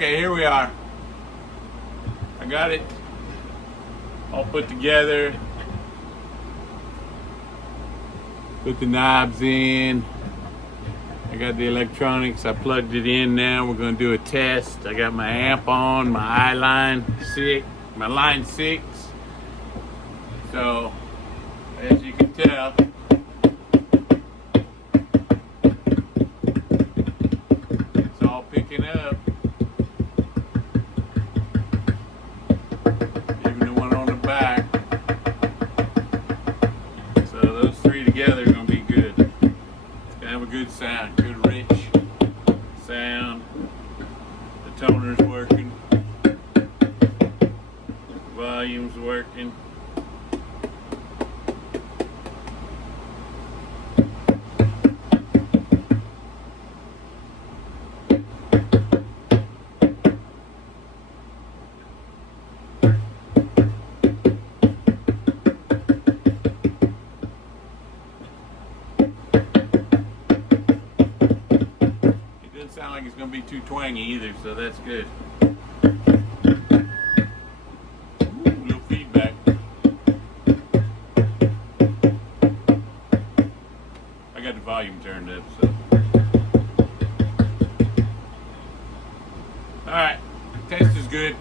Okay, here we are. I got it all put together. Put the knobs in. I got the electronics. I plugged it in now. We're going to do a test. I got my amp on, my line 6, my line 6. So, as you can tell, it's all picking up. Even the one on the back. So those three together are going to be good. It's going to have a good sound, good rich sound. The toner's working. The volume's working. Sound like it's going to be too twangy either, so that's good. Ooh, little feedback. I got the volume turned up, so. Alright, test is good.